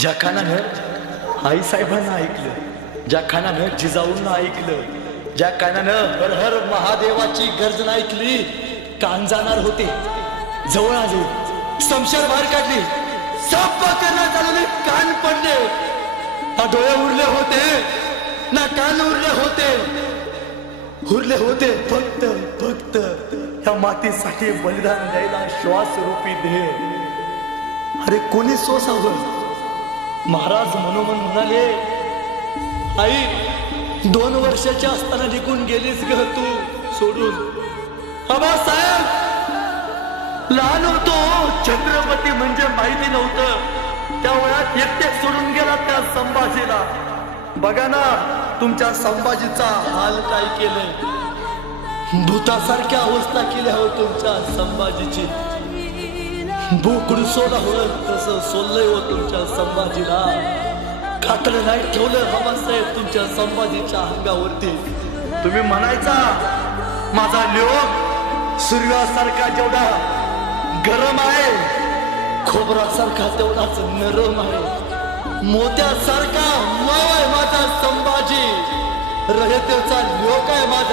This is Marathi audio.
ज्या कानानं आईसाहेबांना ऐकलं, ज्या कानानं जिजाऊंना ऐकलं, ज्या कानानं हर हर महादेवाची गर्जना ऐकली, कान जाणार होते, जवळ आले, समशार बाहेर काढली, साप करण्यात आलेले कान पडले, ना डोळे उरले होते, ना कान उरले होते फक्त फक्त या मातीसाठी बलिदान द्यायला श्वास रूपी दे. अरे कोणी सोसावं? महाराज मनोमन म्हणाले, आई 2 वर्षाच्या असताना निघून गेलीस ग तू सोडून. आबासाहेब लहान होतो, छत्रपती म्हणजे माहिती नव्हतं, त्या वयात एकटे सोडून गेला त्या संभाजीला. बघा ना तुमच्या संभाजीचा हाल काय केलंय, भूतासारख्या अवस्था केल्या हो तुमच्या संभाजीची. बोकडू सोला हो तसं सोललंय हो तुमच्या संभाजीला. खातलं नाही ठेवलं बाबासाहेब तुमच्या संभाजीच्या अंगावरती. तुम्ही म्हणायचा माझा लोक सूर्यासारखा जेवढा गरम आहे, खोबरासारखा तेवढाच नरम आहे, मोत्यासारखा मऊ आहे माझा संभाजी, रयतेचा लोक आहे माझा.